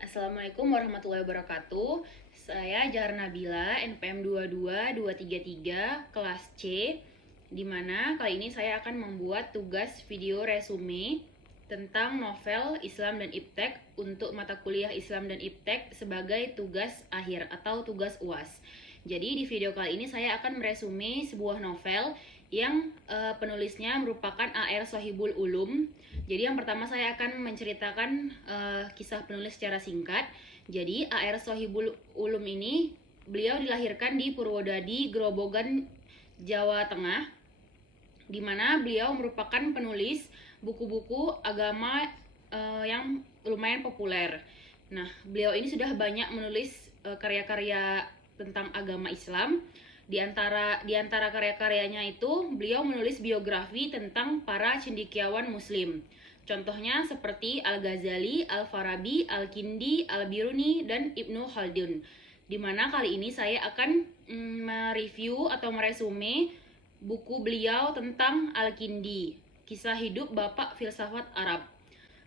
Assalamualaikum warahmatullahi wabarakatuh. Saya Jahar Nabila, NPM 22233, kelas C, di mana kali ini saya akan membuat tugas video resume tentang novel Islam dan Iptek untuk mata kuliah Islam dan Iptek sebagai tugas akhir atau tugas UAS. Jadi di video kali ini saya akan meresume sebuah novel yang penulisnya merupakan A.R. Sohibul Ulum. Jadi yang pertama saya akan menceritakan kisah penulis secara singkat. Jadi A.R. Sohibul Ulum ini beliau dilahirkan di Purwodadi, Grobogan, Jawa Tengah, di mana beliau merupakan penulis buku-buku agama yang lumayan populer. Nah, beliau ini sudah banyak menulis karya-karya tentang agama Islam. Di antara karya-karyanya itu, beliau menulis biografi tentang para cendekiawan Muslim. Contohnya seperti Al-Ghazali, Al-Farabi, Al-Kindi, Al-Biruni, dan Ibnu Khaldun. Di mana kali ini saya akan mereview atau meresume buku beliau tentang Al-Kindi, Kisah Hidup Bapak Filsafat Arab.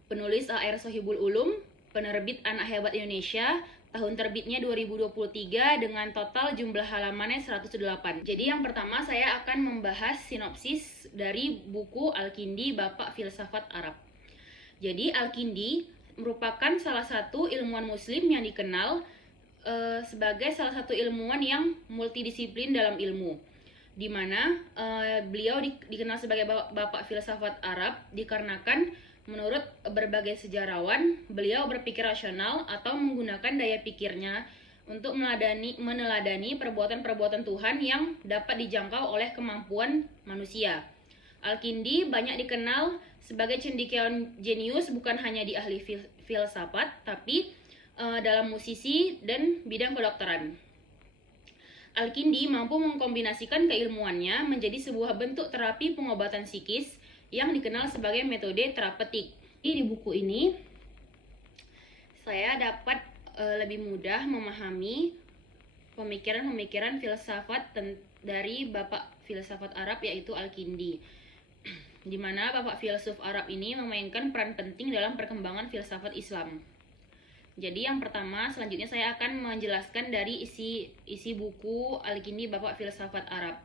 Penulis A.R. Sohibul Ulum, penerbit Anak Hebat Indonesia, tahun terbitnya 2023 dengan total jumlah halamannya 108. Jadi yang pertama saya akan membahas sinopsis dari buku Al-Kindi Bapak Filsafat Arab. Jadi Al-Kindi merupakan salah satu ilmuwan muslim yang dikenal sebagai salah satu ilmuwan yang multidisiplin dalam ilmu, di mana beliau dikenal sebagai Bapak Filsafat Arab dikarenakan menurut berbagai sejarawan, beliau berpikir rasional atau menggunakan daya pikirnya untuk meneladani perbuatan-perbuatan Tuhan yang dapat dijangkau oleh kemampuan manusia. Al-Kindi banyak dikenal sebagai cendekiawan jenius bukan hanya di ahli filsafat, tapi dalam musisi dan bidang kedokteran. Al-Kindi mampu mengkombinasikan keilmuannya menjadi sebuah bentuk terapi pengobatan psikis yang dikenal sebagai metode terapeutik. Di buku ini saya dapat lebih mudah memahami pemikiran-pemikiran filsafat dari Bapak Filsafat Arab yaitu Al-Kindi, di mana Bapak Filsuf Arab ini memainkan peran penting dalam perkembangan filsafat Islam. Jadi yang pertama, selanjutnya saya akan menjelaskan dari isi buku Al-Kindi Bapak Filsafat Arab.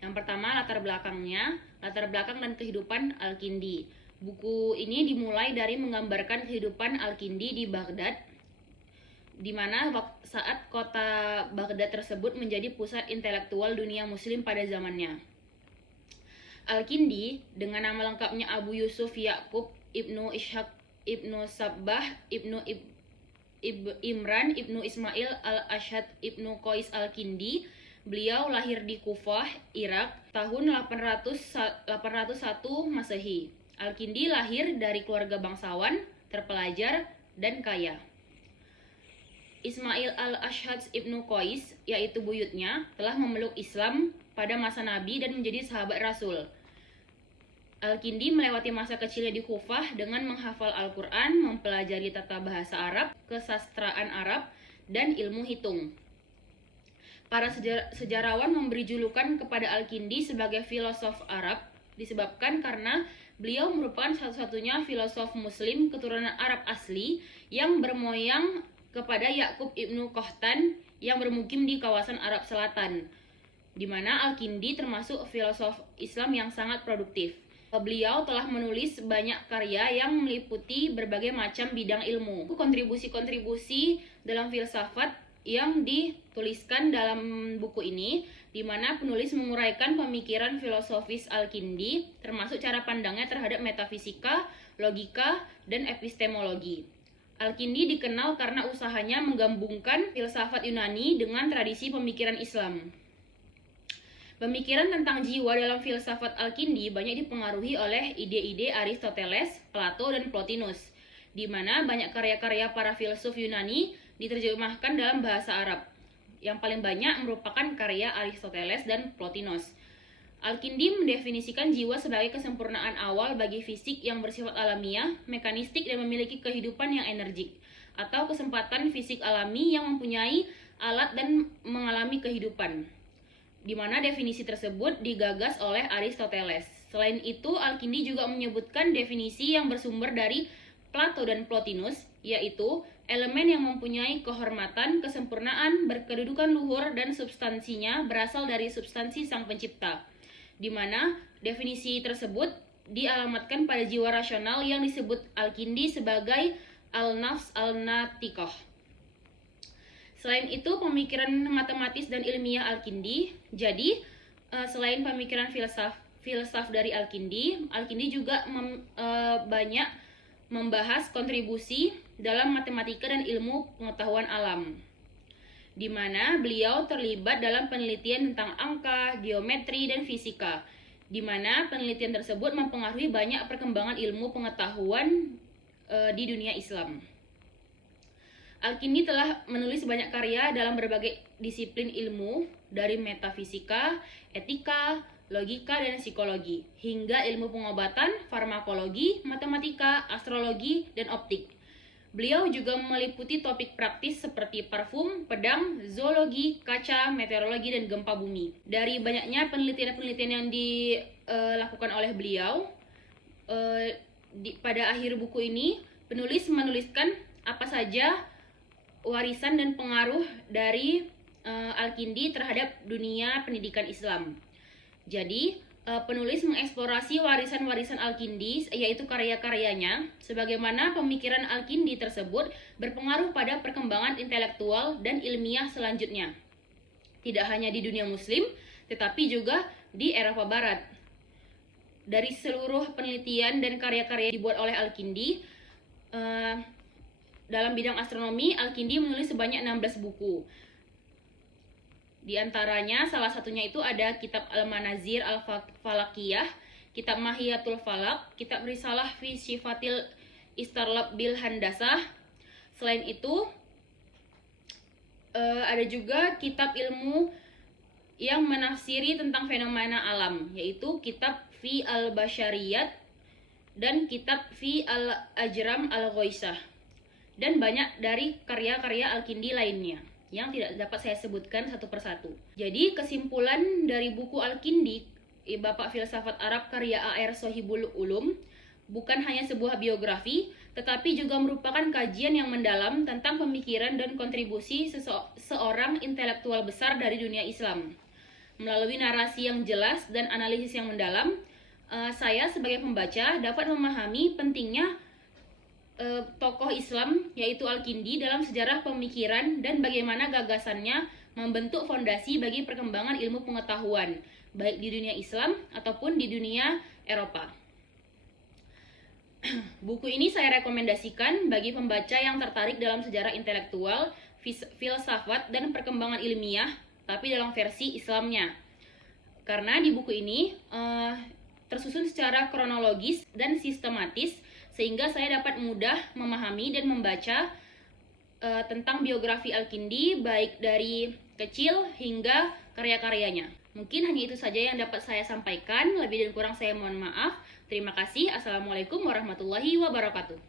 Yang pertama, latar belakang dan kehidupan Al-Kindi. Buku ini dimulai dari menggambarkan kehidupan Al-Kindi di Baghdad, di mana saat kota Baghdad tersebut menjadi pusat intelektual dunia muslim pada zamannya. Al-Kindi dengan nama lengkapnya Abu Yusuf Ya'qub Ibnu Ishaq Ibnu Sabbah Ibnu Imran Ibnu Ismail Al-Ashad Ibnu Qais Al-Kindi. Beliau lahir di Kufah, Irak, tahun 801 Masehi. Al-Kindi lahir dari keluarga bangsawan, terpelajar, dan kaya. Ismail Al-Ashad Ibnu Qais, yaitu buyutnya, telah memeluk Islam pada masa Nabi dan menjadi sahabat Rasul. Al-Kindi melewati masa kecilnya di Kufah dengan menghafal Al-Quran, mempelajari tata bahasa Arab, kesastraan Arab, dan ilmu hitung. Para sejarawan memberi julukan kepada Al-Kindi sebagai filosof Arab disebabkan karena beliau merupakan satu-satunya filosof muslim keturunan Arab asli yang bermoyang kepada Ya'qub Ibnu Qahtan yang bermukim di kawasan Arab Selatan, di mana Al-Kindi termasuk filosof Islam yang sangat produktif. Beliau telah menulis banyak karya yang meliputi berbagai macam bidang ilmu. Kontribusi-kontribusi dalam filsafat yang dituliskan dalam buku ini, di mana penulis menguraikan pemikiran filosofis Al-Kindi, termasuk cara pandangnya terhadap metafisika, logika, dan epistemologi. Al-Kindi dikenal karena usahanya menggabungkan filsafat Yunani dengan tradisi pemikiran Islam. Pemikiran tentang jiwa dalam filsafat Al-Kindi banyak dipengaruhi oleh ide-ide Aristoteles, Plato, dan Plotinus, di mana banyak karya-karya para filsuf Yunani diterjemahkan dalam bahasa Arab. Yang paling banyak merupakan karya Aristoteles dan Plotinus. Al-Kindi mendefinisikan jiwa sebagai kesempurnaan awal bagi fisik yang bersifat alamiah, mekanistik, dan memiliki kehidupan yang energik, atau kesempatan fisik alami yang mempunyai alat dan mengalami kehidupan, di mana definisi tersebut digagas oleh Aristoteles. Selain itu, Al-Kindi juga menyebutkan definisi yang bersumber dari Plato dan Plotinus, yaitu elemen yang mempunyai kehormatan, kesempurnaan, berkedudukan luhur, dan substansinya berasal dari substansi Sang Pencipta, di mana definisi tersebut dialamatkan pada jiwa rasional yang disebut Al-Kindi sebagai al-nafs al-natiqah. Selain itu, pemikiran matematis dan ilmiah Al-Kindi. Jadi, selain pemikiran filsaf dari Al-Kindi, Al-Kindi juga banyak membahas kontribusi dalam matematika dan ilmu pengetahuan alam, di mana beliau terlibat dalam penelitian tentang angka, geometri, dan fisika, di mana penelitian tersebut mempengaruhi banyak perkembangan ilmu pengetahuan di dunia Islam. Al-Kindi telah menulis banyak karya dalam berbagai disiplin ilmu, dari metafisika, etika, logika, dan psikologi, hingga ilmu pengobatan, farmakologi, matematika, astrologi, dan optik. Beliau juga meliputi topik praktis seperti parfum, pedang, zoologi, kaca, meteorologi, dan gempa bumi. Dari banyaknya penelitian-penelitian yang dilakukan oleh beliau, pada akhir buku ini, penulis menuliskan apa saja warisan dan pengaruh dari Al-Kindi terhadap dunia pendidikan Islam. Jadi, penulis mengeksplorasi warisan-warisan Al-Kindi, yaitu karya-karyanya, sebagaimana pemikiran Al-Kindi tersebut berpengaruh pada perkembangan intelektual dan ilmiah selanjutnya. Tidak hanya di dunia Muslim, tetapi juga di Eropa Barat. Dari seluruh penelitian dan karya-karya yang dibuat oleh Al-Kindi, dalam bidang astronomi, Al-Kindi menulis sebanyak 16 buku. Di antaranya, salah satunya itu ada kitab Al-Manazir Al-Falakiyah, kitab Mahiyatul Falak, kitab Risalah fi Sifatil Istarlab bil Handasah. Selain itu, ada juga kitab ilmu yang menafsiri tentang fenomena alam, yaitu kitab Fi Al-Bashariyat dan kitab Fi Al-Ajram Al-Ghoisah, dan banyak dari karya-karya Al-Kindi lainnya yang tidak dapat saya sebutkan satu persatu. Jadi, kesimpulan dari buku Al-Kindi, Bapak Filsafat Arab karya A.R. Sohibul Ulum, bukan hanya sebuah biografi, tetapi juga merupakan kajian yang mendalam tentang pemikiran dan kontribusi seorang intelektual besar dari dunia Islam. Melalui narasi yang jelas dan analisis yang mendalam, saya sebagai pembaca dapat memahami pentingnya tokoh Islam yaitu Al-Kindi dalam sejarah pemikiran dan bagaimana gagasannya membentuk fondasi bagi perkembangan ilmu pengetahuan baik di dunia Islam ataupun di dunia Eropa. Buku ini saya rekomendasikan bagi pembaca yang tertarik dalam sejarah intelektual, filsafat, dan perkembangan ilmiah, tapi dalam versi Islamnya. Karena di buku ini tersusun secara kronologis dan sistematis, sehingga saya dapat mudah memahami dan membaca tentang biografi Al-Kindi baik dari kecil hingga karya-karyanya. Mungkin hanya itu saja yang dapat saya sampaikan. Lebih dan kurang saya mohon maaf. Terima kasih. Assalamualaikum warahmatullahi wabarakatuh.